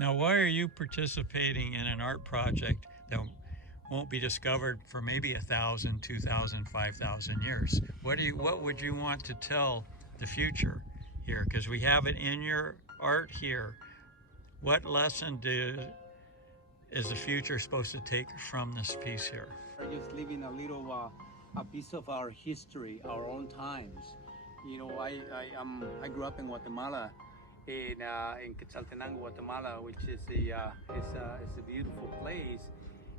Now, why are you participating in an art project that won't be discovered for maybe 1,000, 2,000, 5,000 years? What would you want to tell the future here? Because we have it in your art here. What lesson is the future supposed to take from this piece here? We're just living a little a piece of our history, our own times. You know, I grew up in Guatemala, in Quetzaltenango, Guatemala, which is a beautiful place.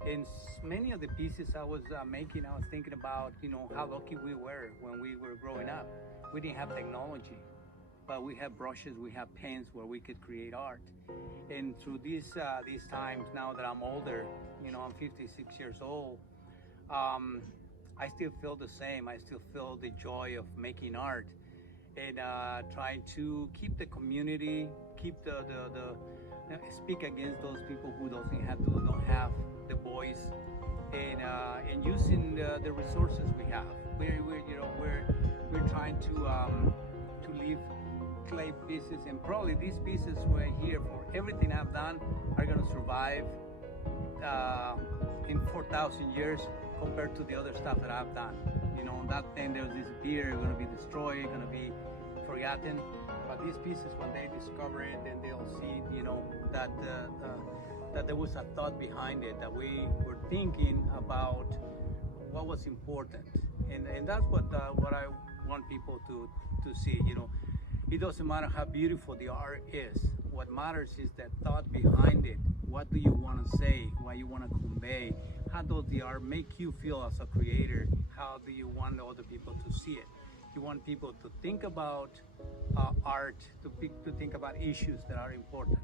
And many of the pieces I was making, I was thinking about, you know, how lucky we were when we were growing up. We didn't have technology, but we have brushes, we have pens where we could create art. And through these times, now that I'm older, you know, I'm 56 years old, I still feel the same. I still feel the joy of making art and trying to keep the community, keep the speak against those people who don't have the voice, and using the resources we have. We're trying to leave clay pieces, and probably these pieces right here, for everything I've done, are gonna survive in 4,000 years compared to the other stuff that I've done. You know, that thing there's this beer gonna be destroyed, gonna be forgotten. But these pieces, when they discover it, then they'll see, you know, that there was a thought behind it, that we were thinking about what was important, and that's what I want people to see. You know, it doesn't matter how beautiful the art is. What matters is the thought behind it. What do you want to say? What you want to convey? How does the art make you feel as a creator? How do you want other people to see it? You want people to think about art, to think about issues that are important.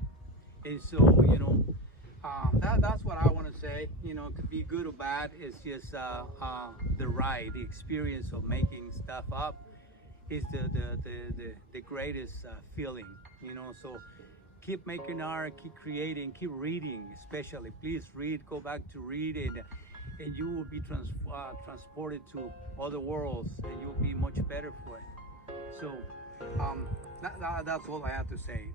And so, you know, that's what I want to say. You know, to be good or bad is just the ride, the experience of making stuff up is the greatest feeling. You know, so keep making art, keep creating, keep reading, especially. Please read, go back to read, and you will be transported to other worlds, and you'll be much better for it. So that's all I have to say.